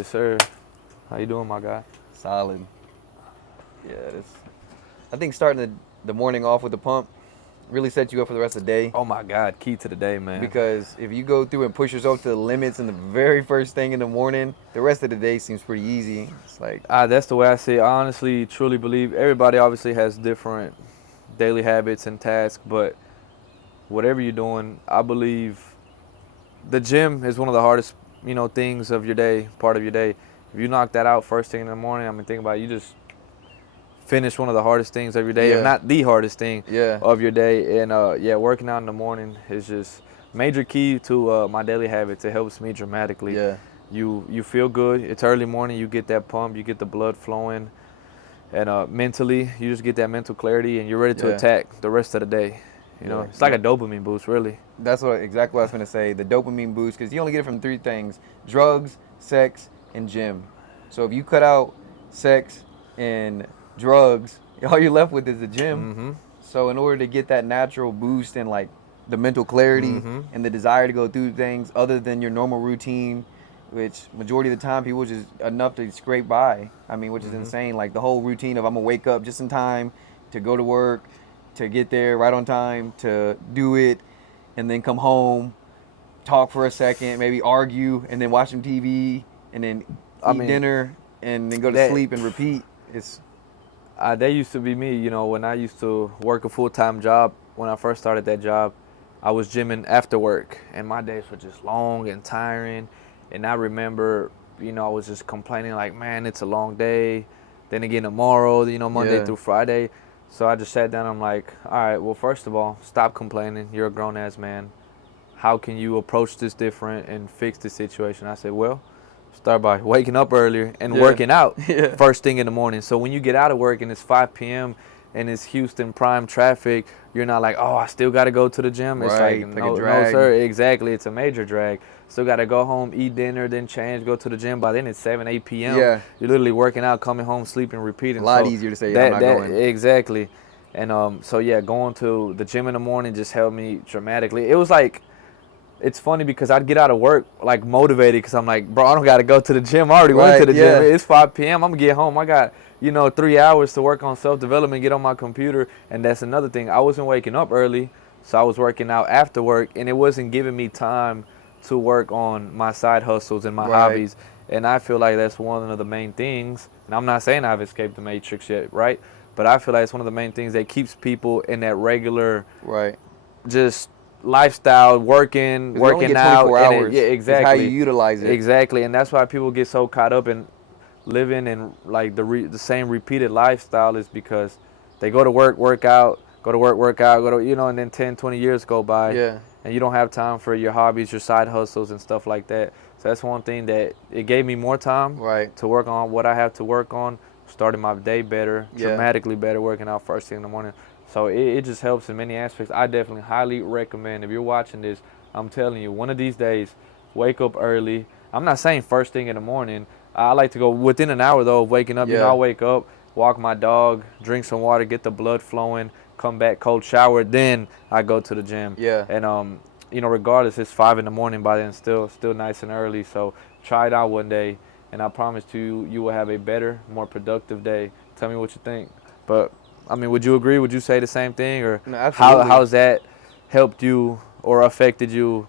Yes, sir. How you doing, my guy? Solid. Yeah, I think starting the morning off with the pump really sets you up for the rest of the day. Oh my God, key to the day, man. Because if you go through and push yourself to the limits in the very first thing in the morning, the rest of the day seems pretty easy. It's like, That's the way I see it. I honestly, truly believe everybody obviously has different daily habits and tasks, but whatever you're doing, I believe the gym is one of the hardest, things of your day, part of your day. If you knock that out first thing in the morning, I mean, think about it, you just finish one of the hardest things of your day, if yeah, not the hardest thing yeah, of your day. And yeah, working out in the morning is just major key to my daily habits. It helps me dramatically. yeah, You feel good. It's early morning. You get that pump. You get the blood flowing, and mentally, you just get that mental clarity, and you're ready to yeah, attack the rest of the day. yeah. It's like a dopamine boost, really. That's exactly what I was going to say. The dopamine boost, because you only get it from three things: drugs, sex, and gym. So if you cut out sex and drugs, all you're left with is the gym. Mm-hmm. So in order to get that natural boost and like the mental clarity Mm-hmm. and the desire to go through things other than your normal routine, which majority of the time people just enough to scrape by. I mean, which is Mm-hmm. insane. Like the whole routine of I'm gonna wake up just in time to go to work, to get there right on time, to do it, and then come home, talk for a second, maybe argue, and then watch some TV, and then I eat mean, dinner, and then go to that sleep and repeat. It's that used to be me. When I used to work a full-time job. When I first started that job, I was gymming after work, and my days were just long and tiring. And I remember, I was just complaining like, man, it's a long day. Then again tomorrow, Monday yeah, through Friday. So I just sat down. I'm like, all right, well, first of all, stop complaining. You're a grown ass man. How can you approach this different and fix the situation? I said, well, start by waking up earlier and yeah, working out yeah, first thing in the morning. So when you get out of work and it's 5 p.m. and it's Houston prime traffic, you're not like, oh, I still got to go to the gym. It's like, right. Like a no, no, drag. sir. Exactly. It's a major drag. Still got to go home, eat dinner, then change, go to the gym. By then it's 7, 8 p.m. Yeah, You're literally working out, coming home, sleeping, a repeating. lot So easier to say I'm that not that going. exactly. And so yeah, going to the gym in the morning just helped me dramatically. It was like, it's funny because I'd get out of work like motivated because I'm like, bro, I don't got to go to the gym. I already went to Right, the gym. yeah, It's 5 p.m. I'm going to get home. I got, 3 hours to work on self-development, get on my computer. And that's another thing. I wasn't waking up early, so I was working out after work, and it wasn't giving me time to work on my side hustles and my right, hobbies. And I feel like that's one of the main things. And I'm not saying I've escaped the matrix yet, right? But I feel like it's one of the main things that keeps people in that regular right. just lifestyle, Because we only working get out, 24 and it, yeah, hours. It's how you exactly, utilize it. exactly, and that's why people get so caught up in living in like the same repeated lifestyle is because they go to work, work out, go to work, work out, go to and then 10, 20 years go by, Yeah, and you don't have time for your hobbies, your side hustles, and stuff like that. So that's one thing that it gave me more time right. to work on what I have to work on, starting my day better, Yeah, dramatically better, working out first thing in the morning. So it just helps in many aspects. I definitely highly recommend if you're watching this, I'm telling you, one of these days, wake up early. I'm not saying first thing in the morning. I like to go within an hour though of waking up. yeah, I'll wake up, walk my dog, drink some water, get the blood flowing, come back, cold shower, then I go to the gym. yeah. And regardless, it's 5 in the morning by then, still nice and early. So try it out one day, and I promise to you, you will have a better, more productive day. Tell me what you think. But I mean, would you agree? Would you say the same thing, or No, absolutely. how's that helped you or affected you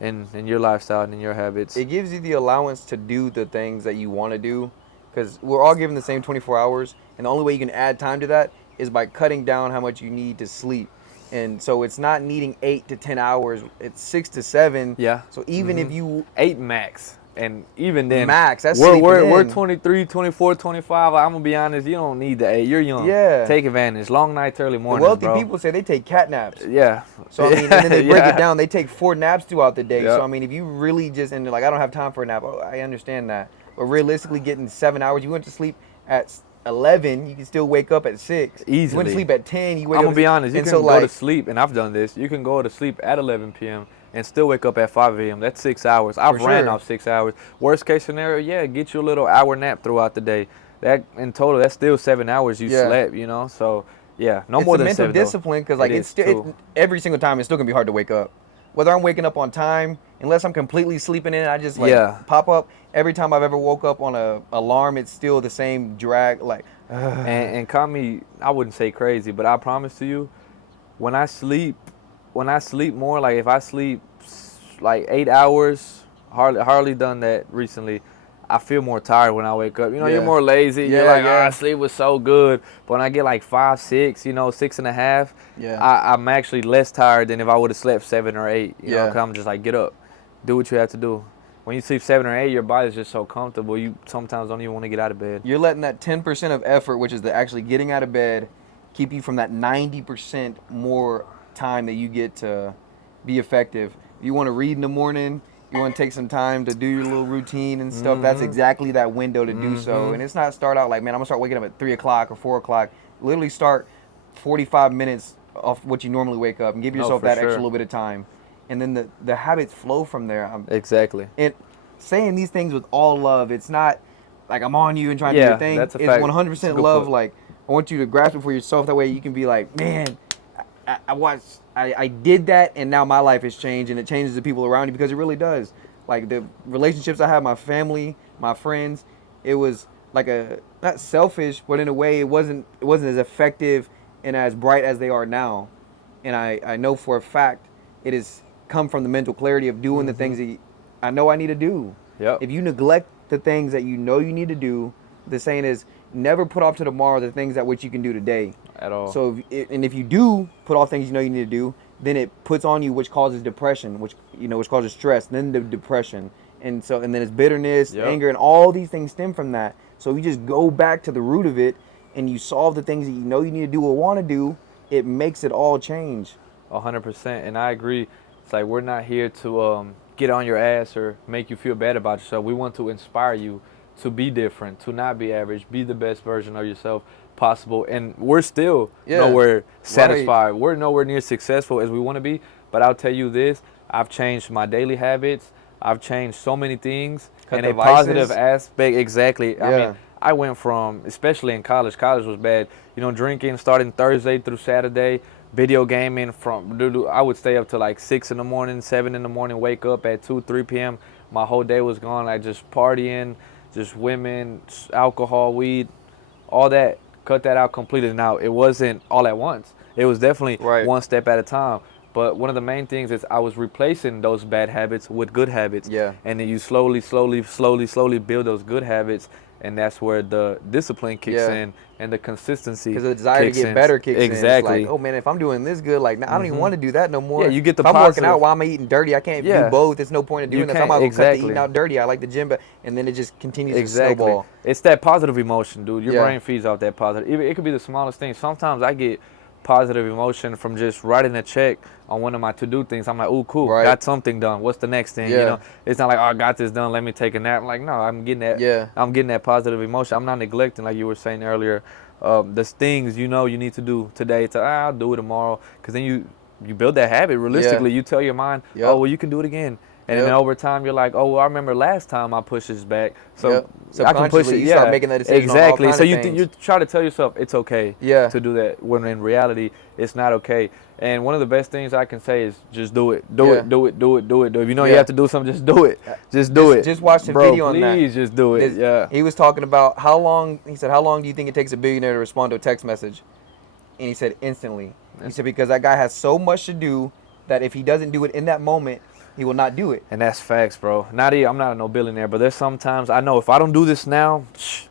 in your lifestyle and in your habits? It gives you the allowance to do the things that you want to do, because we're all given the same 24 hours, and the only way you can add time to that is by cutting down how much you need to sleep. And so it's not needing 8 to 10 hours; it's 6 to 7. Yeah. So even if you 8 max. And even then, max, that's we're, sleeping we're in. 23, 24, 25. I'm going to be honest, you don't need the 8. You're young. Yeah. Take advantage. Long nights, early The mornings, wealthy bro. people say they take cat naps. Yeah. So I mean, and then they break Yeah. it down. They take 4 naps throughout the day. Yep. So I mean, if you really just and they're like, I don't have time for a nap. Oh, I understand that. But realistically, getting 7 hours, you went to sleep at 11, you can still wake up at 6. You went Easily. to sleep at 10, you wake I'm up. going to be honest. You and can so go to like, sleep, and I've done this. You can go to sleep at 11 p.m. and still wake up at 5 a.m. That's 6 hours. I've For ran sure. off 6 hours. Worst case scenario, yeah, get you a little hour nap throughout the day. That in total, that's still 7 hours you Yeah. slept, So, yeah, no it's more a than mental 7 though. discipline because like It it's is, still too. every single time it's still gonna be hard to wake up. whether I'm waking up on time, unless I'm completely sleeping in, I just like Yeah. pop up. Every time I've ever woke up on a alarm, it's still the same drag. Like, And call me, I wouldn't say crazy, but I promise to you, when I sleep, more, like if I sleep like 8 hours, hardly done that recently. I feel more tired when I wake up. You know, you're yeah, more lazy. You're yeah, like, yeah, sleep was so good. But when I get like 5, 6, 6.5, yeah, I'm actually less tired than if I would have slept 7 or 8. yeah. Because I'm just like, get up, do what you have to do. When you sleep 7 or 8, your body's just so comfortable. You sometimes don't even want to get out of bed. You're letting that 10% of effort, which is the actually getting out of bed, keep you from that 90% more time that you get to be effective. You want to read in the morning, you want to take some time to do your little routine and stuff. That's exactly that window to do so. And it's not start out like, man, I'm gonna start waking up at 3 o'clock or 4 o'clock. Literally start 45 minutes off what you normally wake up and give No, yourself for that sure. extra little bit of time. And then the habits flow from there. Exactly. And saying these things with all love, it's not like I'm on you and trying to do your Yeah, thing. that's a It's fact. It's a 100% good love. point. Like, I want you to grasp it for yourself. That way you can be like, man, I watched, I did that, and now my life has changed, and it changes the people around you, because it really does. Like, the relationships I have, my family, my friends, it was like not selfish, but in a way it wasn't as effective and as bright as they are now. And I know for a fact it has come from the mental clarity of doing the things that I know I need to do. Yep. If you neglect the things that you know you need to do, the saying is never put off to tomorrow the things that which you can do today. At all. So if you do put off things you know you need to do, then it puts on you, which causes depression, which causes stress, then the depression, and then it's bitterness, Yep. anger, and all these things stem from that. So if you just go back to the root of it, and you solve the things that you know you need to do or want to do, it makes it all change. 100%, and I agree. It's like we're not here to get on your ass or make you feel bad about yourself. We want to inspire you to be different, to not be average, be the best version of yourself possible. And we're still nowhere satisfied. Right. We're nowhere near successful as we want to be. But I'll tell you this: I've changed my daily habits. I've changed so many things Cut in the a positive vices. aspect. Exactly. I Yeah. mean, I went from, especially in college. College was bad. Drinking starting Thursday through Saturday. Video gaming I would stay up to like 6 in the morning, 7 in the morning, wake up at 2, 3 p.m. My whole day was gone, like just partying, just women, alcohol, weed, all that. Cut that out completely. Now, it wasn't all at once. It was definitely Right. one step at a time. But one of the main things is I was replacing those bad habits with good habits. Yeah. And then you slowly build those good habits, and that's where the discipline kicks in and the consistency. Because the desire to kicks get in. better kicks in. Exactly. It's like, oh man, if I'm doing this good, like I don't even want to do that no more. Yeah, you get the if I'm working positive- out, why am I eating dirty? I can't Yeah. do both. There's no point in You doing this. I can't- might as well cut the exactly. eating out dirty. I like the gym, and then it just continues Exactly. to snowball. It's that positive emotion, dude. Your Yeah. brain feeds off that positive. It could be the smallest thing. Sometimes I get positive emotion from just writing a check on one of my to-do things. I'm like, oh, cool, Right. got something done. What's the next thing? Yeah. It's not like, oh, I got this done. Let me take a nap. I'm like, no, I'm getting that. Yeah. I'm getting that positive emotion. I'm not neglecting, like you were saying earlier, the things you need to do today. I'll do it tomorrow, because then you build that habit. Realistically, you tell your mind, Yep. oh, well, you can do it again. And Yep. then over time, you're like, oh, well, I remember last time I pushed this back, so Yep. I can push Subconsciously, it. you Yeah, start making that decision on all exactly. kinds So of you things. you try to tell yourself it's okay Yeah. to do that, when in reality it's not okay. And one of the best things I can say is just do it. Do Yeah. it. Do it. Do it. Do it. Do it. If you know you Yeah. have to do something, just do it. Just do it. Just watch the Bro, video on that. please just do it. Yeah. He was talking about how long. He said, "How long do you think it takes a billionaire to respond to a text message?" And he said, "Instantly." He said, "Because that guy has so much to do that if he doesn't do it in that moment, he will not do it." And that's facts, bro. I'm not no billionaire, but there's sometimes I know if I don't do this now,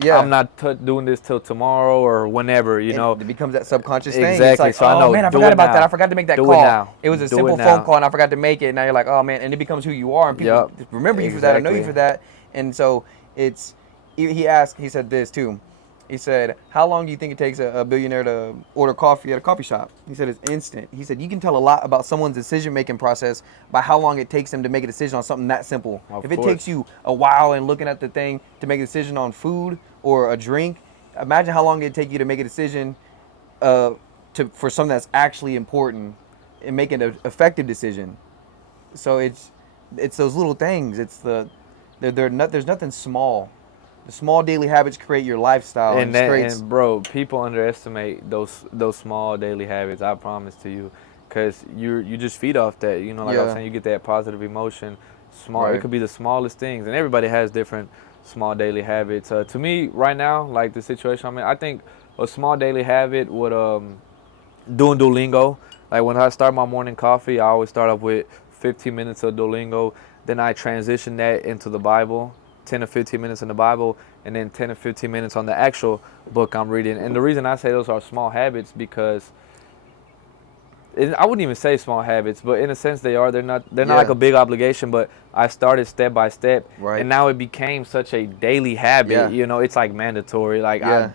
Yeah. I'm not doing this till tomorrow or whenever, And it becomes that subconscious thing. Exactly. It's like, So I oh know, man, I do forgot it about now. that. I forgot to make that Do it call. now. It was a Do it simple now. phone call, and I forgot to make it. And now you're like, oh man, and it becomes who you are, and people Yup. remember you for that. I know you Exactly. for that. And so he said this too. He said, how long do you think it takes a billionaire to order coffee at a coffee shop? He said, it's instant. He said, you can tell a lot about someone's decision-making process by how long it takes them to make a decision on something that simple. Of If it course. takes you a while and looking at the thing to make a decision on food or a drink, imagine how long it'd take you to make a decision for something that's actually important and making an effective decision. So it's those little things. There's nothing small. The small daily habits create your lifestyle, And bro, people underestimate those small daily habits. I promise to you, because you just feed off that. You know, like I was Yeah. saying, you get that positive emotion. Small. Right. It could be the smallest things, and everybody has different small daily habits. To me, right now, like the situation I'm in, I think a small daily habit would doing Duolingo. Like when I start my morning coffee, I always start off with 15 minutes of Duolingo. Then I transition that into the Bible, 10 to 15 minutes in the Bible, and then 10 to 15 minutes on the actual book I'm reading. And the reason I say those are small habits because I wouldn't even say small habits, but in a sense they are. They're not like Yeah. a big obligation, but I started step by step, Right. and now it became such a daily habit. Yeah. You know, it's like mandatory. Like Yeah.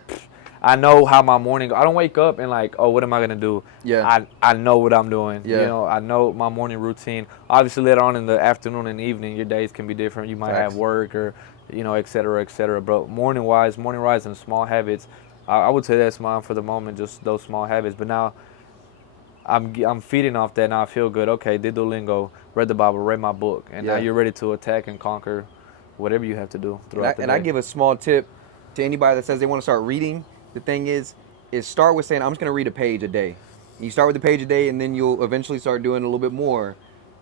I know how my morning. I don't wake up and like, oh, what am I gonna do? Yeah. I know what I'm doing. Yeah. You know, I know my morning routine. Obviously, later on in the afternoon and evening, your days can be different. You might Facts. have work or, you know, et cetera, et cetera. But morning rise and small habits. I would say that's mine for the moment, just those small habits. But now I'm feeding off that. Now I feel good. Okay, did Duolingo, read the Bible, read my book, and now Yeah. you're ready to attack and conquer whatever you have to do throughout the day. And I give a small tip to anybody that says they want to start reading. The thing is start with saying, I'm just going to read a page a day. And you start with a page a day, and then you'll eventually start doing a little bit more.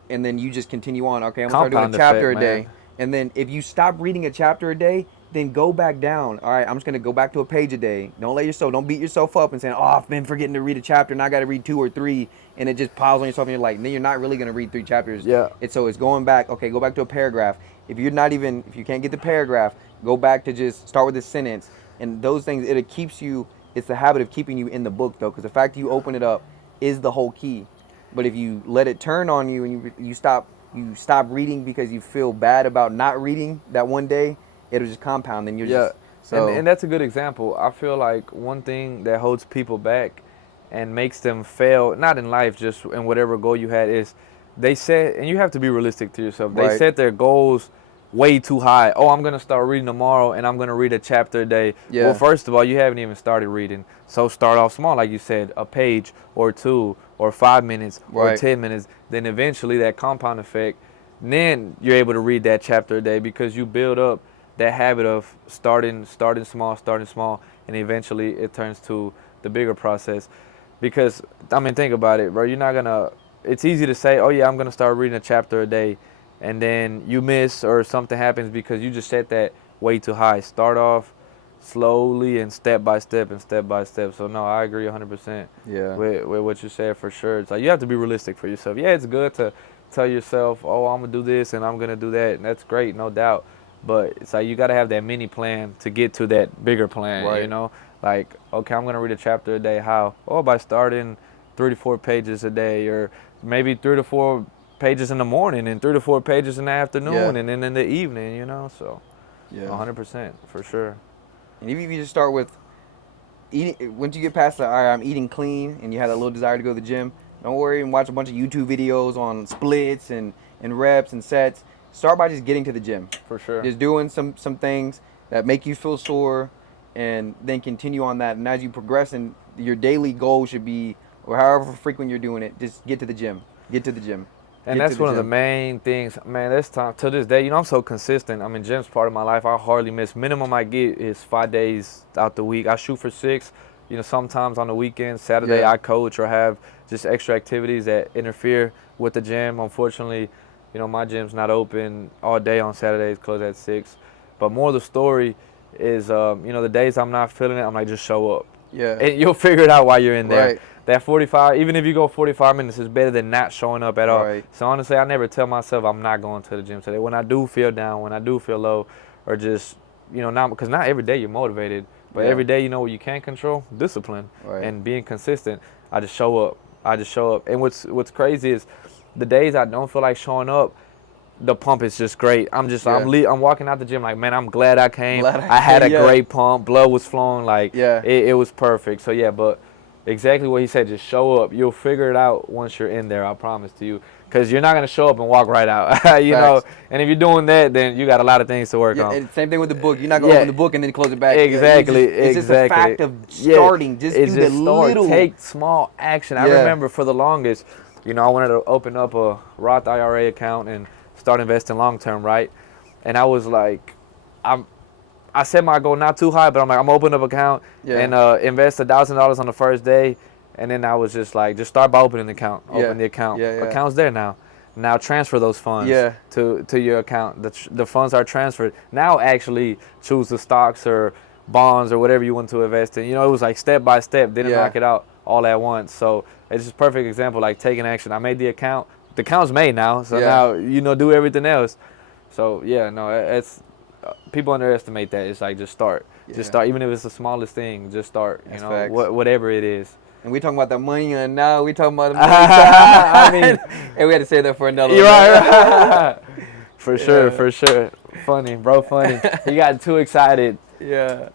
And then you just continue on. Okay, I'm going to start doing Compound a chapter effect, a day. man. And then if you stop reading a chapter a day, then go back down. All right, I'm just going to go back to a page a day. Don't beat yourself up and saying, oh, I've been forgetting to read a chapter, and I got to read 2 or 3. And it just piles on yourself, and you're like, then you're not really going to read 3 chapters. Yeah. It's going back. Okay, go back to a paragraph. If you can't get the paragraph, go back to just start with a sentence. And those things, it's the habit of keeping you in the book, though, because the fact that you open it up is the whole key. But if you let it turn on you and you stop reading because you feel bad about not reading that one day, it'll just compound. Then you're Yeah, just so. and that's a good example. I feel like one thing that holds people back and makes them fail, not in life, just in whatever goal you had, is they set, and you have to be realistic to yourself. They Right. set their goals way too high. Oh, I'm gonna start reading tomorrow, and I'm gonna read a chapter a day. Yeah. Well, first of all, you haven't even started reading, so start off small, like you said, a page or 2 or 5 minutes or Right. 10 minutes. Then eventually that compound effect, then you're able to read that chapter a day because you build up that habit of starting small, and eventually it turns to the bigger process. Because I mean, think about it, bro. You're not gonna. It's easy to say, oh yeah, I'm gonna start reading a chapter a day, and then you miss or something happens because you just set that way too high. Start off slowly and step by step and step by step. So no, I agree 100% Yeah. with what you said for sure. It's like you have to be realistic for yourself. Yeah, it's good to tell yourself, oh, I'm gonna do this and I'm gonna do that, and that's great, no doubt. But it's like you gotta have that mini plan to get to that bigger plan. Right. You know, like okay, I'm gonna read a chapter a day. How? Oh, by starting 3 to 4 pages a day, or maybe 3 to 4 pages in the morning and 3 to 4 pages in the afternoon, Yeah. and then in the evening. You know, so Yeah. 100% for sure. And even if you just start with eating, once you get past the, all right, I'm eating clean, and you have that little desire to go to the gym, don't worry and watch a bunch of YouTube videos on splits and reps and sets. Start by just getting to the gym. For sure. Just doing some things that make you feel sore, and then continue on that. And as you progress, and your daily goal should be, or however frequent you're doing it, just get to the gym. Get to the gym. And Get that's to the one of the gym. main things, man. That's time to this day. You know, I'm so consistent. I mean, gym's part of my life. I hardly miss. Minimum I get is 5 days out the week. I shoot for 6. You know, sometimes on the weekends, Saturday Yeah. I coach or have just extra activities that interfere with the gym. Unfortunately, you know, my gym's not open all day on Saturdays, close at 6. But more of the story is, you know, the days I'm not feeling it, I'm like, just show up. Yeah. And you'll figure it out while you're in there. Right. That 45, even if you go 45 minutes, is better than not showing up at all. Right. So honestly, I never tell myself I'm not going to the gym today. When I do feel down, when I do feel low, or just, you know, not because not every day you're motivated, but Yeah. every day you know what you can control, discipline, Right. and being consistent. I just show up. And what's crazy is the days I don't feel like showing up, the pump is just great. I'm walking out the gym like, man, I'm glad I came. Glad I I had a came, yeah. great pump. Blood was flowing. Like, Yeah. it was perfect. So yeah, but exactly what he said, just show up. You'll figure it out once you're in there, I promise to you. Because you're not going to show up and walk right out, you know. And if you're doing that, then you got a lot of things to work Yeah, on. and same thing with the book. You're not gonna Yeah. open the book and then close it back. Exactly, It's just a fact of starting. Just It's do the little. Take small action. I Yeah. remember for the longest, you know, I wanted to open up a Roth IRA account and start investing long term, right? And I was like, I set my goal not too high, but I'm like, I'm gonna open up an account Yeah. and invest $1,000 on the first day. And then I was just like, just start by opening the account. Yeah. Open the account. Yeah, yeah. Account's there now. Now transfer those funds Yeah. to your account. The funds are transferred. Now actually choose the stocks or bonds or whatever you want to invest in. You know, it was like step by step. Didn't Yeah. knock it out all at once. So it's just a perfect example, like taking action. I made the account. The account's made now. So Yeah. now, you know, do everything else. So, yeah, no, it's people underestimate that. It's like just start. Yeah. Just start. Even if it's the smallest thing, just start. That's you know, facts. whatever it is. And we talking about the money, and now we talking about the money. I mean, and we had to say that for another. you're right. For sure, Yeah. for sure. Funny, bro, funny. He got too excited. Yeah.